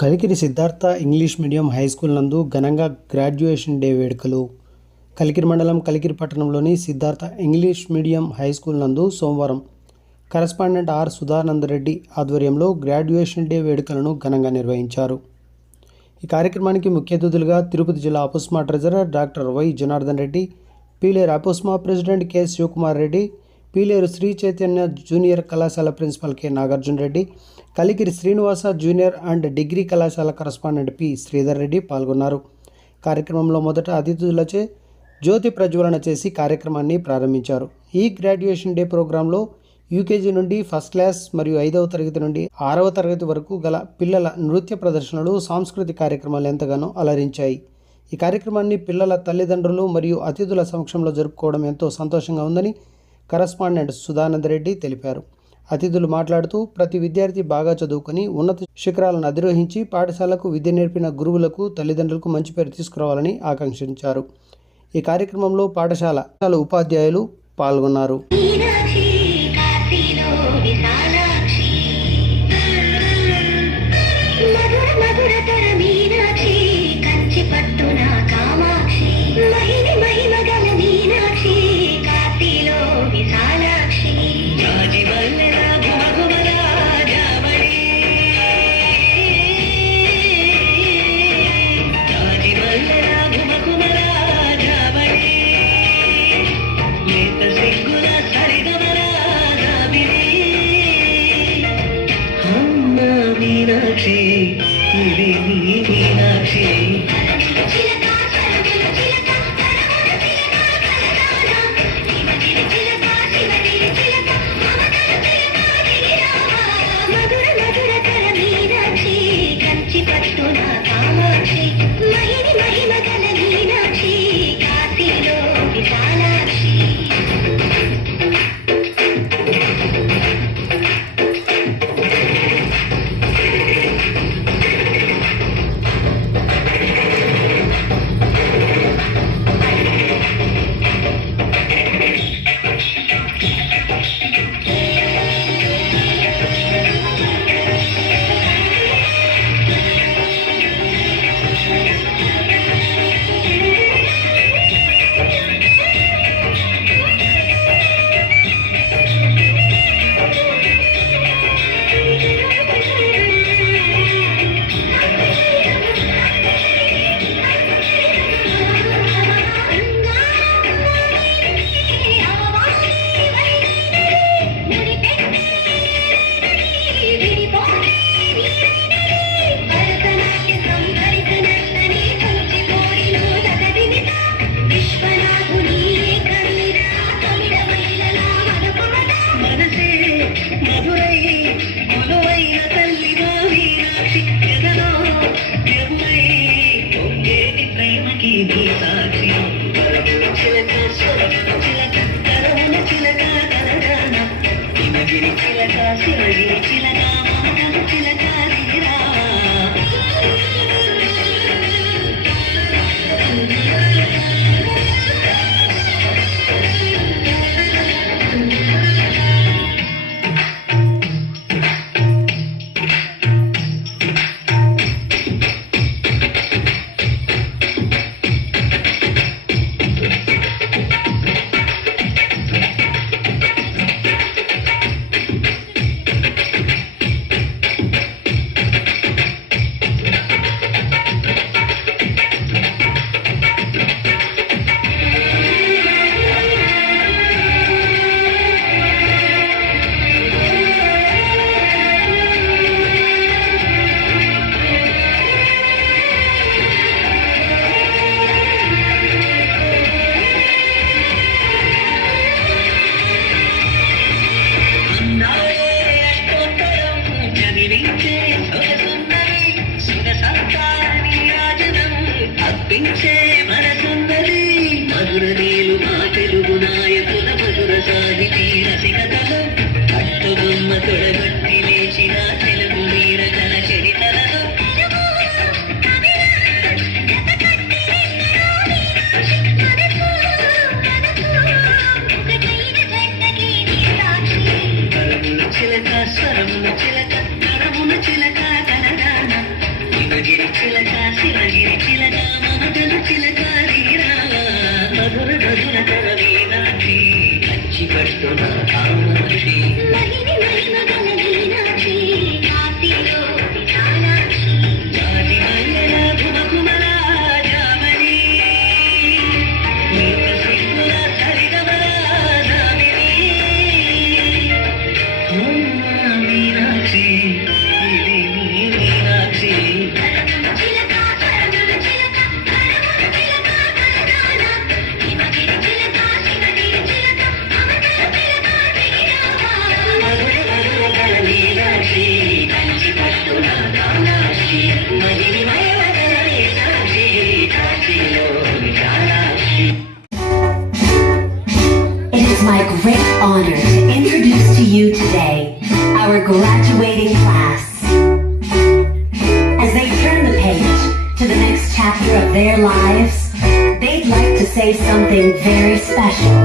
Kalikiri Siddhartha English medium high school నందు ఘనంగా graduation day వేడుకలు. కలికిరి మండలం కలికిరి పట్టణంలోని Siddhartha English medium high school నందు సోమవారం కరస్పాండెంట్ ఆర్ సుధానందరెడ్డి ఆధ్వర్యంలో గ్రాడ్యుయేషన్ డే వేడుకలను ఘనంగా నిర్వహించారు. ఈ కార్యక్రమానికి ముఖ్య అతిథులుగా తిరుపతి జిల్లా అపోస్మా treasurer doctor Y Janardhan Reddy, Pileru అపోస్మా president K Sivakumar Reddy, Pileru Sri Chaitanya junior కళాశాల principal K Nagarjuna Reddy, Kalikiri Srinivasa junior and degree కళాశాల కరస్పాండెంట్ పి శ్రీధర్ రెడ్డి పాల్గొన్నారు. కార్యక్రమంలో మొదట అతిథులచే జ్యోతి ప్రజ్వలన చేసి కార్యక్రమాన్ని ప్రారంభించారు. ఈ గ్రాడ్యుయేషన్ డే ప్రోగ్రాంలో యూకేజీ నుండి ఫస్ట్ క్లాస్ మరియు 5వ తరగతి నుండి 6వ తరగతి వరకు గల పిల్లల నృత్య ప్రదర్శనలు, సాంస్కృతిక కార్యక్రమాలు ఎంతగానో అలరించాయి. ఈ కార్యక్రమాన్ని పిల్లల తల్లిదండ్రులు మరియు అతిథుల సమక్షంలో జరుపుకోవడం ఎంతో సంతోషంగా ఉందని కరస్పాండెంట్ సుధానందరెడ్డి తెలిపారు. అతిథులు మాట్లాడుతూ ప్రతి విద్యార్థి బాగా చదువుకొని ఉన్నత శిఖరాలను అధిరోహించి పాఠశాలకు విద్య నేర్పిన గురువులకు, తల్లిదండ్రులకు మంచి పేరు తీసుకురావాలని ఆకాంక్షించారు. ఈ కార్యక్రమంలో పాఠశాల ఉపాధ్యాయులు పాల్గొన్నారు. హిమగిరి చిలక శివగిరి చిలక మమతలు చిలక నీరావా మధుర మధుర తర మీనాక్షి కంచి పట్టున కామాక్షి మహిని మహిమ గల మీనాక్షి కాశీలో విశాలాక్షి జాతి మల్లెల భువకుమల జామని నీత సిగ్గుల సరిగమల దామిని మీనాక్షి ఇది నీ మీనాక్షి చిలక కరముల చిలక కరముల చిలక కరదాన హిమగిరి చిలక శివగిరి చిలక మమతల చిలక నీరావా మధుర మధుర గల మీనాక్షి కంచి పట్టున కామాక్షి మహిని మహిమ గల మీనాక్షి కాశీలో Vishalakshi. It is my great honor to introduce to you today our graduating class. As they turn the page to the next chapter of their lives, they'd like to say something very special